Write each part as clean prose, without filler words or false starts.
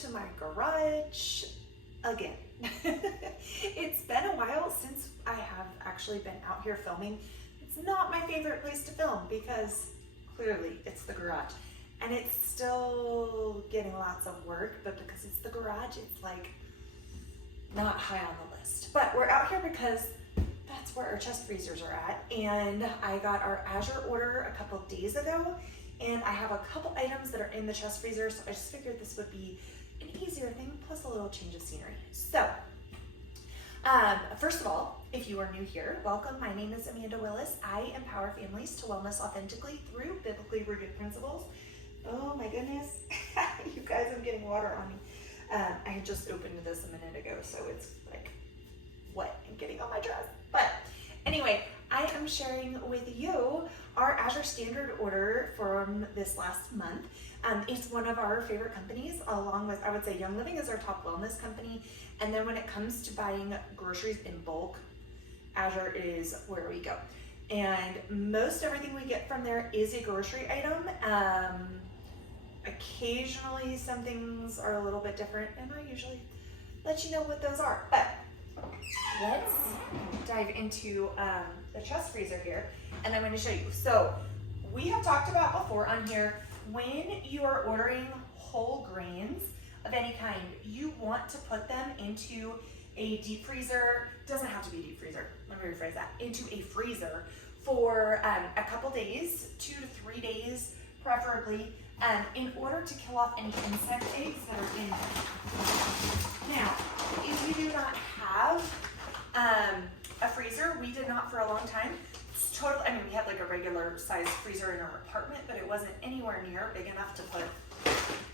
to my garage again. It's been a while since I have actually been out here filming. It's not my favorite place to film because clearly it's the garage and it's still getting lots of work, but because it's the garage, it's like not high on the list. But we're out here because that's where our chest freezers are at, and I got our Azure order a couple days ago, and I have a couple items that are in the chest freezer, so I just figured this would be an easier thing, plus a little change of scenery. So, first of all, if you are new here, welcome. My name is Amanda Willis. I empower families to wellness authentically through biblically rooted principles. Oh my goodness, you guys, I'm getting water on me. I had just opened this a minute ago, so it's like wet and getting on my dress. But anyway, I am sharing with you our Azure Standard order from this last month. It's one of our favorite companies, along with, I would say, Young Living is our top wellness company. And then when it comes to buying groceries in bulk, Azure is where we go. And most everything we get from there is a grocery item. Occasionally some things are a little bit different, and I usually let you know what those are. But let's dive into the chest freezer here, and I'm going to show you. So we have talked about before on here, when you are ordering whole grains of any kind, you want to put them into a deep freezer. Doesn't have to be a deep freezer, let me rephrase that, into a freezer for a couple days, 2 to 3 days preferably, in order to kill off any insect eggs that are in there. Now, if you do not have a freezer, we did not for a long time. It's totally, I mean, we had like a regular size freezer in our apartment, but it wasn't anywhere near big enough to put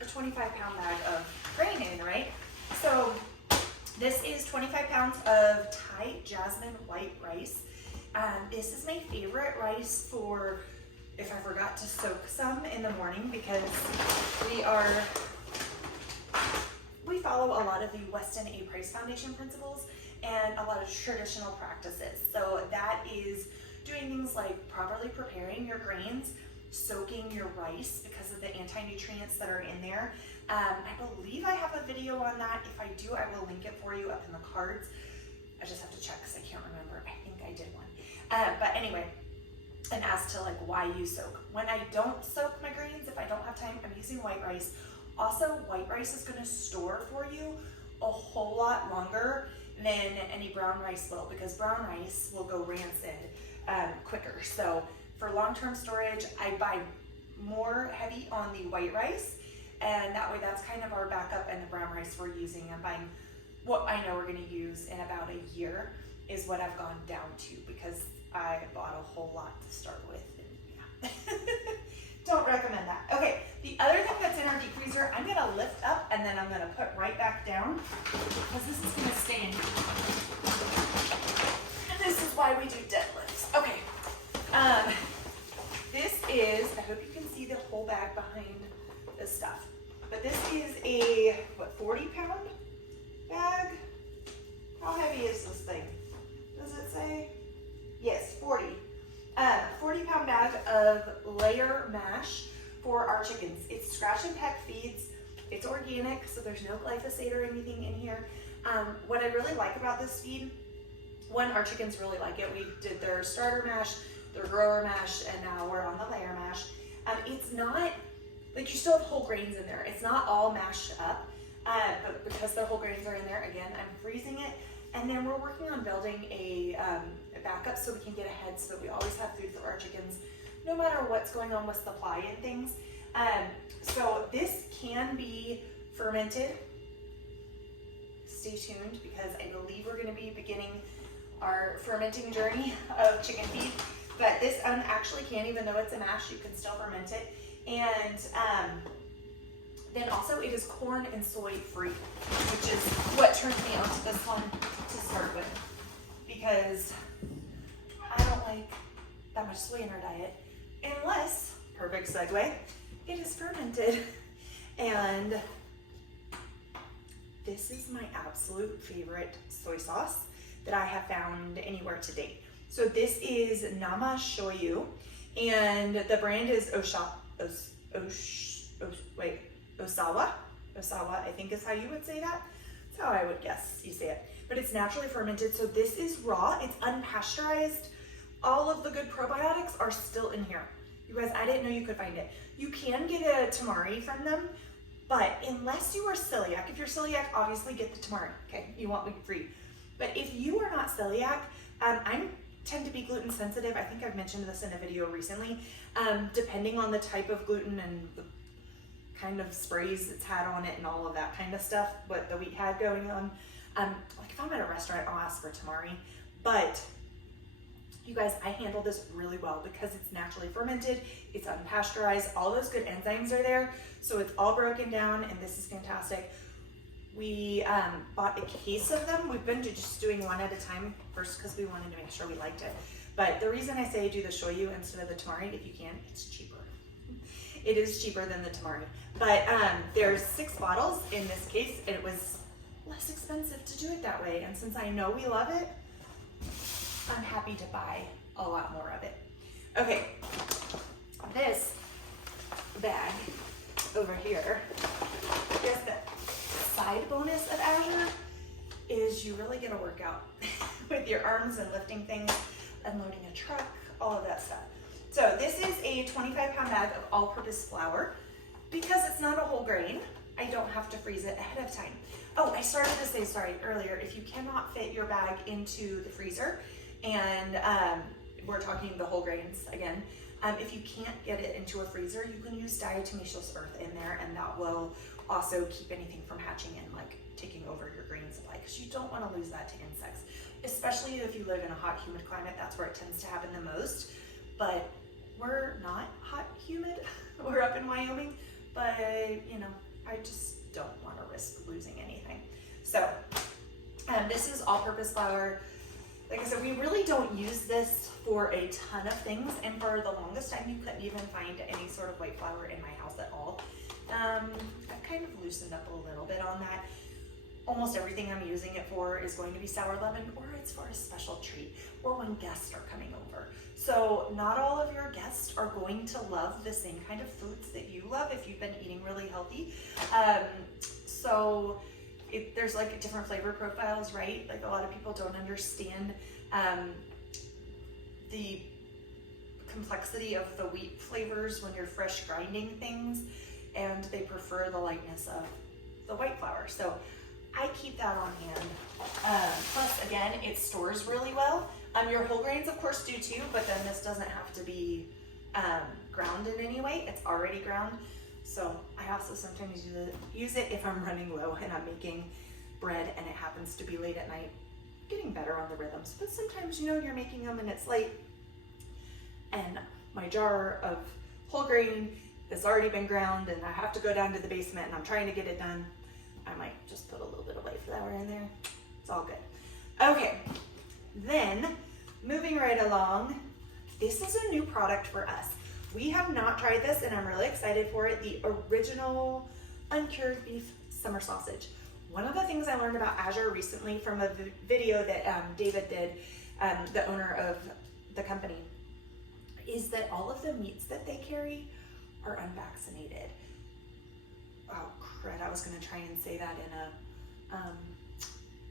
a 25-pound bag of grain in, right? So this is 25 pounds of Thai jasmine white rice. This is my favorite rice for if I forgot to soak some in the morning, because we follow a lot of the Weston A. Price Foundation principles and a lot of traditional practices. So that is doing things like properly preparing your grains, soaking your rice because of the anti-nutrients that are in there. I believe I have a video on that. If I do, I will link it for you up in the cards. I just have to check because I can't remember. I think I did one. But anyway, and as to like why you soak. When I don't soak my grains, if I don't have time, I'm using white rice. Also, white rice is going to store for you a whole lot longer than any brown rice will, because brown rice will go rancid quicker. So for long-term storage, I buy more heavy on the white rice, and that way that's kind of our backup, and the brown rice we're using. I'm buying what I know we're going to use in about a year is what I've gone down to, because I bought a whole lot to start with, and yeah. Don't recommend that. Okay, the other thing that's in our deep freezer, I'm gonna lift up and then I'm gonna put right back down, because this is gonna stay in here. And this is why we do deadlifts. Okay, this is, I hope you can see the whole bag behind this stuff, but this is a, what, 40-pound bag? How heavy is this thing? Does it say? Yes, 40. 40-pound bag of layer mash for our chickens. It's scratch and peck feeds. It's organic, so there's no glyphosate or anything in here. What I really like about this feed, one, our chickens really like it. We did their starter mash, their grower mash, and now we're on the layer mash. It's not, like, you still have whole grains in there. It's not all mashed up, but because the whole grains are in there, again, I'm freezing it. And then we're working on building a backup so we can get ahead, so that we always have food for our chickens, no matter what's going on with supply and things. So this can be fermented. Stay tuned, because I believe we're going to be beginning our fermenting journey of chicken feed. But this actually can, even though it's a mash, you can still ferment it. And then also it is corn and soy free, which is what turned me onto this one to start with, because I don't like that much soy in our diet unless, perfect segue, it is fermented. And this is my absolute favorite soy sauce that I have found anywhere to date. So this is Nama Shoyu, and the brand is Osawa. Osawa, I think is how you would say that. That's how I would guess you say it. But it's naturally fermented, so this is raw, it's unpasteurized. All of the good probiotics are still in here. You guys, I didn't know you could find it. You can get a tamari from them, but unless you are celiac, if you're celiac, obviously get the tamari, okay? You want wheat-free. But if you are not celiac, I tend to be gluten sensitive. I think I've mentioned this in a video recently. Depending on the type of gluten and the kind of sprays it's had on it and all of that kind of stuff, what the wheat had going on. Like if I'm at a restaurant, I'll ask for tamari. But you guys, I handle this really well because it's naturally fermented, it's unpasteurized, all those good enzymes are there. So it's all broken down and this is fantastic. We bought a case of them. We've been just doing one at a time first because we wanted to make sure we liked it. But the reason I say do the shoyu instead of the tamari, if you can, it's cheaper. It is cheaper than the tamari. But there's 6 bottles in this case, and it was less expensive to do it that way. And since I know we love it, I'm happy to buy a lot more of it. Okay, this bag over here, I guess the side bonus of Azure is you really get a workout with your arms and lifting things, unloading a truck, all of that stuff. So this is a 25-pound bag of all-purpose flour. Because it's not a whole grain, I don't have to freeze it ahead of time. Oh, I started to say, sorry, earlier, if you cannot fit your bag into the freezer, and we're talking the whole grains again, if you can't get it into a freezer, you can use diatomaceous earth in there, and that will also keep anything from hatching and like taking over your grain supply, because you don't want to lose that to insects, especially if you live in a hot, humid climate. That's where it tends to happen the most. But we're not hot, humid. We're up in Wyoming, but you know, I just don't want to risk losing anything. So this is all-purpose flour. Like I said, we really don't use this for a ton of things, and for the longest time, you couldn't even find any sort of white flour in my house at all. I've kind of loosened up a little bit on that. Almost everything I'm using it for is going to be sour lemon, or it's for a special treat, or when guests are coming over. So not all of your guests are going to love the same kind of foods that you love if you've been eating really healthy. So there's like different flavor profiles, right? Like a lot of people don't understand the complexity of the wheat flavors when you're fresh grinding things, and they prefer the lightness of the white flour. So I keep that on hand. Plus, again, it stores really well. Your whole grains, of course, do too, but then this doesn't have to be ground in any way. It's already ground. So I also sometimes use it if I'm running low and I'm making bread and it happens to be late at night. Getting better on the rhythms, but sometimes, you know, you're making them and it's late, and my jar of whole grain has already been ground and I have to go down to the basement and I'm trying to get it done. I might just put a little bit of white flour in there. It's all good. Okay, then moving right along, this is a new product for us. We have not tried this and I'm really excited for it. The original uncured beef summer sausage. One of the things I learned about Azure recently from a video that David did, the owner of the company, is that all of the meats that they carry are unvaccinated. Oh crud, I was gonna try and say that in a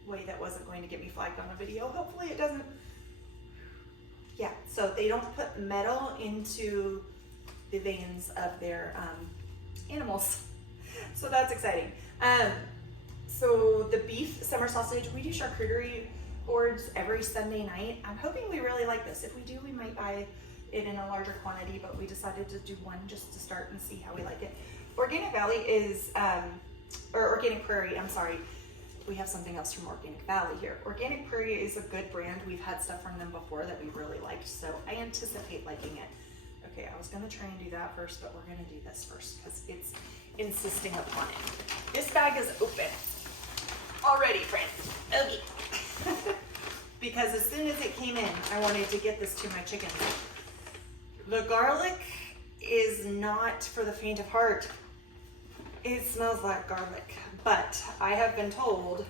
way that wasn't going to get me flagged on a video. Hopefully it doesn't. Yeah, so they don't put metal into the veins of their animals. So that's exciting. So the beef summer sausage, we do charcuterie boards every Sunday night. I'm hoping we really like this. If we do, we might buy it in a larger quantity, but we decided to do one just to start and see how we like it. Organic Valley is, or Organic Prairie, I'm sorry. We have something else from Organic Valley here. Organic Prairie is a good brand. We've had stuff from them before that we really liked, so I anticipate liking it. Okay, I was gonna try and do that first, but we're gonna do this first because it's insisting upon it. This bag is open already, friends. Okay. Because as soon as it came in, I wanted to get this to my chickens. The garlic is not for the faint of heart. It smells like garlic, but I have been told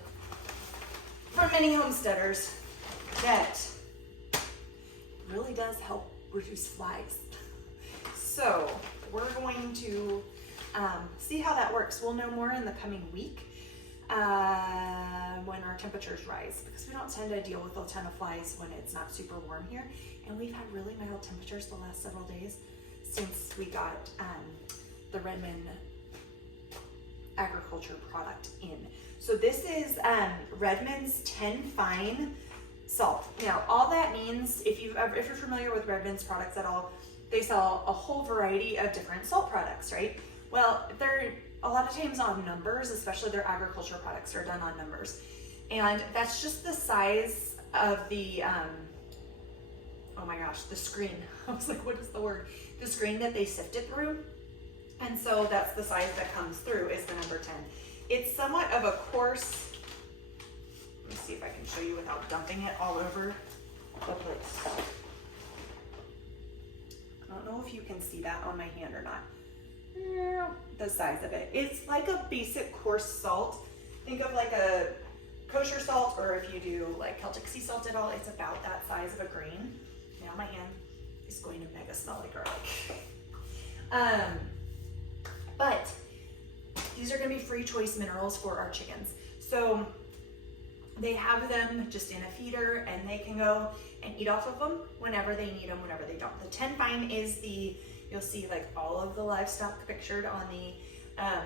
from many homesteaders that it really does help reduce flies. So we're going to see how that works. We'll know more in the coming week when our temperatures rise, because we don't tend to deal with a ton of flies when it's not super warm here. And we've had really mild temperatures the last several days since we got the Redmond agriculture product in. So this is Redmond's 10 fine salt. Now, all that means, if you're familiar with Redmond's products at all, they sell a whole variety of different salt products, right? Well, they're a lot of times on numbers, especially their agriculture products are done on numbers. And that's just the size of the, oh my gosh, the screen. I was like, what is the word? The screen that they sifted through. And so that's the size that comes through, is the number 10. It's somewhat of a coarse, let me see if I can show you without dumping it all over the place. I don't know if you can see that on my hand or not. The size of it. It's like a basic coarse salt. Think of like a kosher salt, or if you do like Celtic sea salt at all, it's about that size of a grain. Now my hand is going to mega smell like garlic. But these are going to be free choice minerals for our chickens. So they have them just in a feeder, and they can go and eat off of them whenever they need them, whenever they don't. The 10 fine is you'll see like all of the livestock pictured on the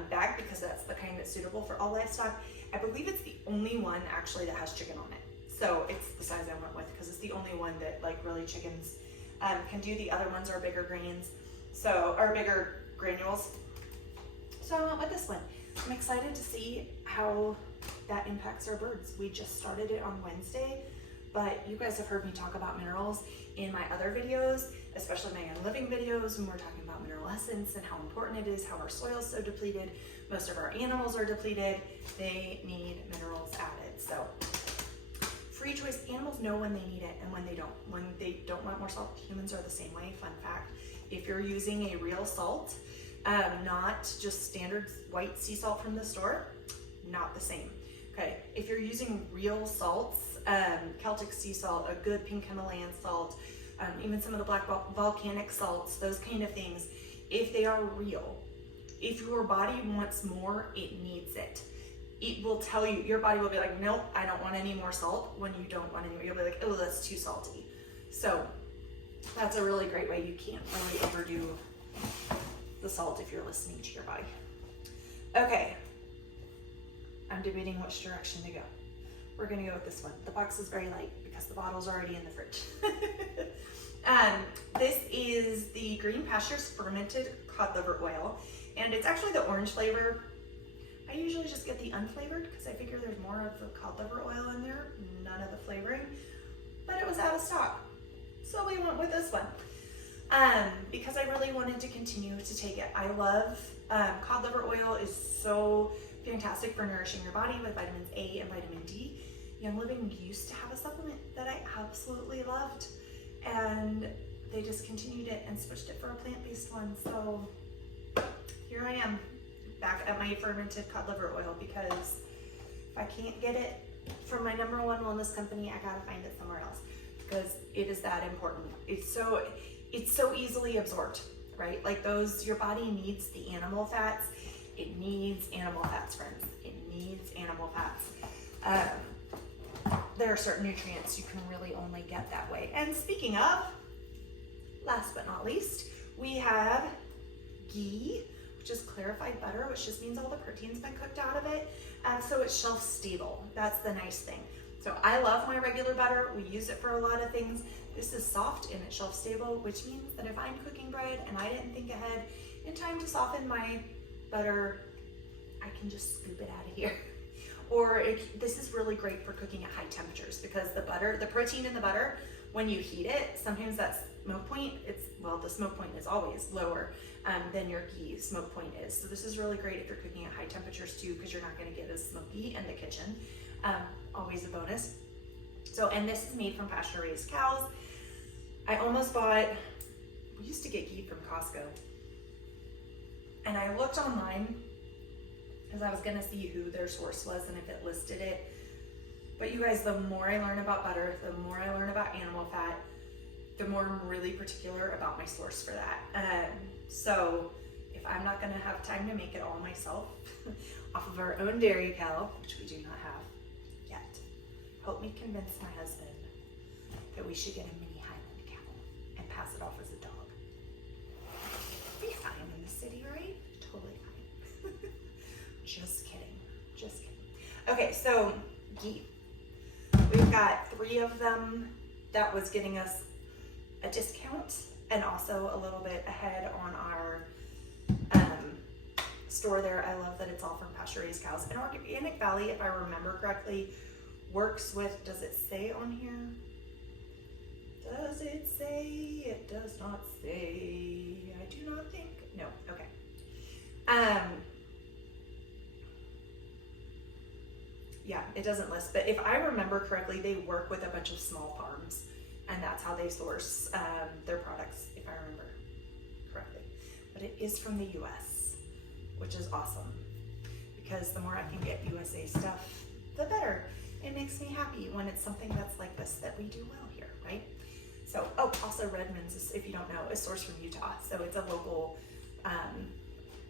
bag, because that's the kind that's suitable for all livestock. I believe it's the only one actually that has chicken on it. So it's the size I went with, because it's the only one that like really chickens can do. The other ones are bigger grains, or bigger granules. So I went with this one. I'm excited to see how that impacts our birds. We just started it on Wednesday, but you guys have heard me talk about minerals in my other videos, especially my Young Living videos, when we're talking about mineral essence and how important it is, how our soil's so depleted. Most of our animals are depleted. They need minerals added. So free choice, animals know when they need it and when they don't. When they don't want more salt, humans are the same way. Fun fact, if you're using a real salt, not just standard white sea salt from the store, not the same. Okay, if you're using real salts, Celtic sea salt, a good pink Himalayan salt, even some of the black volcanic salts, those kind of things, if they are real, if your body wants more, it needs it. It will tell you, your body will be like, nope, I don't want any more salt. When you don't want any more, you'll be like, oh, that's too salty. So that's a really great way. You can't really overdo the salt if you're listening to your body. Okay, I'm debating which direction to go. We're gonna go with this one. The box is very light because the bottle's already in the fridge. This is the Green Pastures fermented cod liver oil, and it's actually the orange flavor. I usually just get the unflavored because I figure there's more of the cod liver oil in there, none of the flavoring, but it was out of stock. So we went with this one because I really wanted to continue to take it. I love cod liver oil is so fantastic for nourishing your body with vitamins A and vitamin D. Young Living used to have a supplement that I absolutely loved, and they discontinued it and switched it for a plant-based one. So here I am, back at my fermented cod liver oil, because if I can't get it from my number one wellness company, I gotta find it somewhere else, because it is that important. It's so easily absorbed, right? Like your body needs the animal fats. It needs animal fats, friends. It needs animal fats. There are certain nutrients you can really only get that way. And speaking of, last but not least, we have ghee, which is clarified butter, which just means all the protein's been cooked out of it. So it's shelf stable. That's the nice thing. So I love my regular butter. We use it for a lot of things. This is soft and it's shelf stable, which means that if I'm cooking bread and I didn't think ahead in time to soften my butter, I can just scoop it out of here. Or this is really great for cooking at high temperatures, because the protein in the butter, when you heat it, sometimes that smoke point, the smoke point is always lower than your ghee smoke point is. So this is really great if you're cooking at high temperatures too, because you're not going to get as smoky in the kitchen. Always a bonus. So, and this is made from pasture-raised cows. I almost bought, we used to get ghee from Costco, and I looked online because I was gonna see who their source was and if it listed it. But you guys, the more I learn about butter, the more I learn about animal fat, the more I'm really particular about my source for that. So if if I'm not gonna have time to make it all myself off of our own dairy cow, which we do not have yet, help me convince my husband that we should get a mini Highland cow and pass it off as a dog. Be fine in the city, right? Totally fine. Just kidding. Just kidding. Okay, so ghee. We've got 3 of them. That was getting us a discount and also a little bit ahead on our store there. I love that it's all from pasture-raised cows. And Organic Valley, if I remember correctly, works with, does it say on here? Does it say? It does not say. I do not think. No. Okay. Yeah, it doesn't list, but if I remember correctly, they work with a bunch of small farms, and that's how they source their products, if I remember correctly. But it is from the US, which is awesome, because the more I can get USA stuff, the better. It makes me happy when it's something that's like this that we do well here, right? So, oh, also Redmond's, is, if you don't know, is sourced from Utah, so it's a local,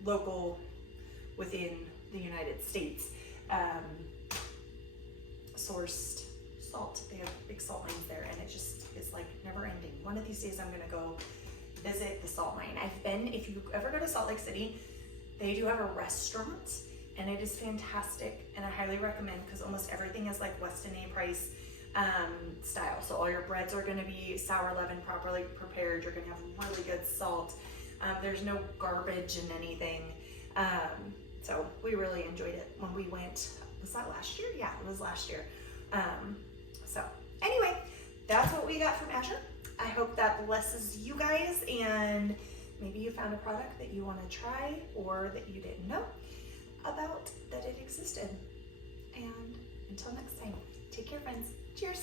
local within the United States. Sourced salt. They have big salt mines there, and it just is like never ending. One of these days I'm gonna go visit the salt mine. I've been, if you ever go to Salt Lake City, they do have a restaurant, and it is fantastic, and I highly recommend, because almost everything is like Weston A. Price style. So all your breads are gonna be sour leavened, properly prepared. You're gonna have really good salt. There's no garbage in anything. So we really enjoyed it when we went. Was that last year? Yeah, it was last year. So anyway, that's what we got from Azure. I hope that blesses you guys, and maybe you found a product that you want to try or that you didn't know about that it existed. And until next time, take care, friends. Cheers.